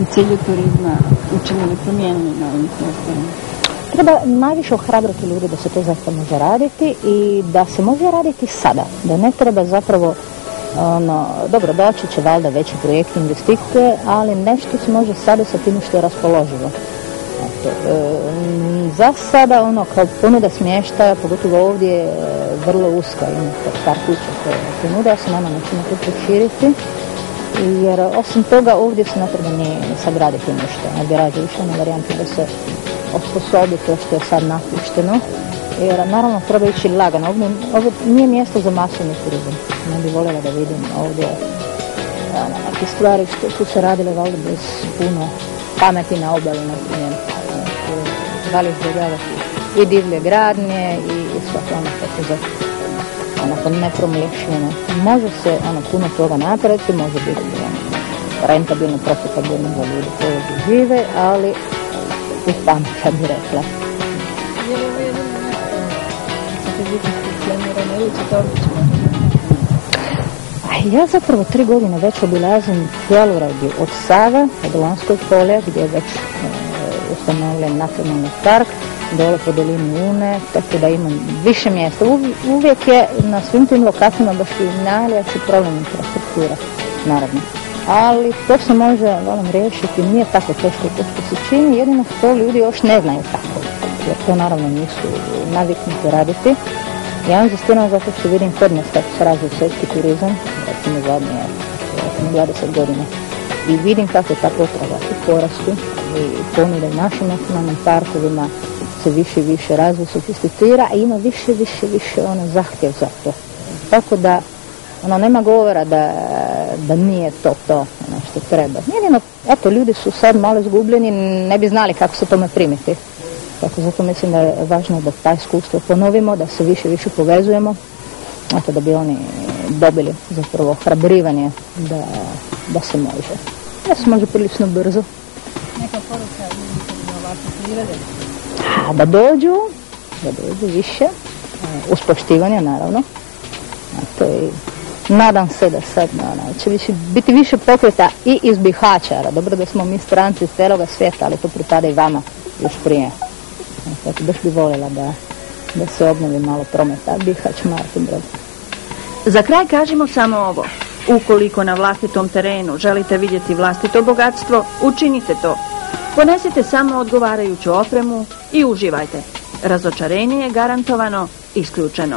u cilju turizma učinili, promijenili na ovim prostorima? Treba najviše ohrabriti ljudi da se to zaista može raditi i da se može raditi sada. Da ne treba zapravo, dobro, doći će valjda veći projekti, investicije, ali nešto se može sada sa tim što je raspoloživo. Za sada, kao ponuda smještaja, pogotovo ovdje je vrlo uska, ima par kuća koje nude, ja se nama nećemo to proširiti. Jer osim toga ovdje se ne treba ni sagraditi nešto. Ja bi rađe išla na varijantu da se osposobi to što je sad napušteno. Jer naravno treba ići lagano. Ovo nije mjesto za masovni turizam. Ne bi voljela da vidim ovdje neke stvari što su se radile valjda bez puno pameti na obali, na primjer. Da li izbjegavati i divlje gradnje i svako ono što se onako nepromlešljeno. Može se puno toga napraviti, može biti rentabilno, profitabilno za ljudi koji ovdje žive, ali u pameta bi rekla. Je li ovo jedino mjesto planirane ulice Torbićima? Ja zapravo 3 godine već obilazim cijelu regiju, od Save, od Lanskog polja, gdje je već ustanovljen nacionalni park, dole po dolini Une, tako da imam više mjesta. Uvijek je na svim tim lokacijama baš i najveći problem infrastruktura, naravno. Ali to se može, volim, riješiti, nije tako teško kao što se čini, jedino što ljudi još ne znaju tako, jer to naravno nisu naviknuti raditi. Ja inzistiram zato što vidim kod nas kako se razvoj svjetski turizam, recimo zadnje 20 godina, i vidim kako je ta potraga u porastu i ponude našim nacionalnim parkovima se više i više razvoj sofisticira, a ima više zahtjev za to. Tako da nema govora da nije to što treba. Jedino, eto, ljudi su sad malo izgubljeni, ne bi znali kako se tome primiti. Tako zato mislim da je važno da ta iskustvo ponovimo, da se više povezujemo, eto, da bi oni dobili zapravo ohrabrivanje da se može. Da se može prilično brzo. Neka poruka ljudima ovakve prirode? Da dođu više, uz poštivanje naravno. Eto, i nadam se da sad će biti više pokreta i iz Bihaćara. Dobro da smo mi stranci iz cijeloga svijeta, ali to pripada i vama još prije. Eto, baš bi voljela da se obnovi malo prometa Bihać, Martinbrod. Za kraj kažemo samo ovo. Ukoliko na vlastitom terenu želite vidjeti vlastito bogatstvo, učinite to. Ponesite samo odgovarajuću opremu i uživajte. Razočarenje je garantovano isključeno.